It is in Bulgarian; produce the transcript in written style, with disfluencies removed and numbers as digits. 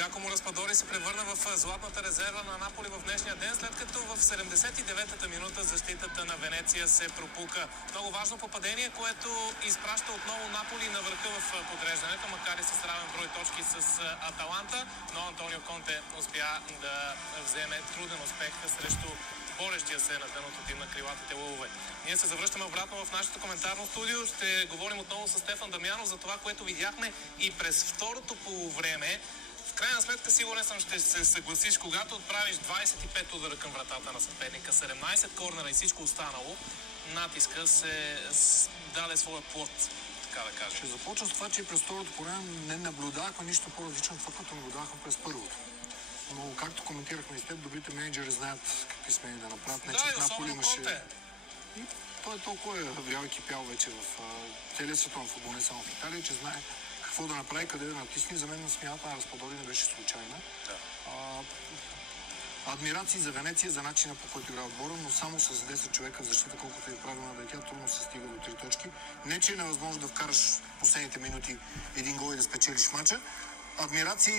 Джакомо Распадори се превърна в златната резерва на Наполи в днешния ден, след като в 79-та минута защитата на Венеция се пропука. Много важно попадение, което изпраща отново Наполи на върха в подреждането, макар и с равен брой точки с Аталанта, но Антонио Конте успя да вземе труден успех срещу борещия се на дъното тим на крилатите лъвове. Ние се завръщаме обратно в нашето коментарно студио. Ще говорим отново с Стефан Дамянов за това, което видяхме и през второто полувреме. В крайна сметка, сигурен съм, ще се съгласиш, когато отправиш 25 удара към вратата на съперника, 17 корнера и всичко останало, натиска се даде своя плод, така да кажа. Ще започна с това, че през второто полувреме не наблюдавахме нищо по-различно от това, като наблюдавахме през първото. Но, както коментирахме и с теб, добрите менеджери знаят какви смени да направят. Да, и особено Конте. И той е толкова врял и кипял вече в целия световен футбол, не само в Италия, че знае какво да направи, къде да натисне. За мен на смяната на Распадори не беше случайна. Да. Адмирации за Венеция, за начина, по който игра отбора, но само с 10 човека в защита, колкото е правилно да е тя, трудно се стига до 3 точки. Не, че е невъзможно да вкараш последните минути един гол и да спечелиш мача. Адмирации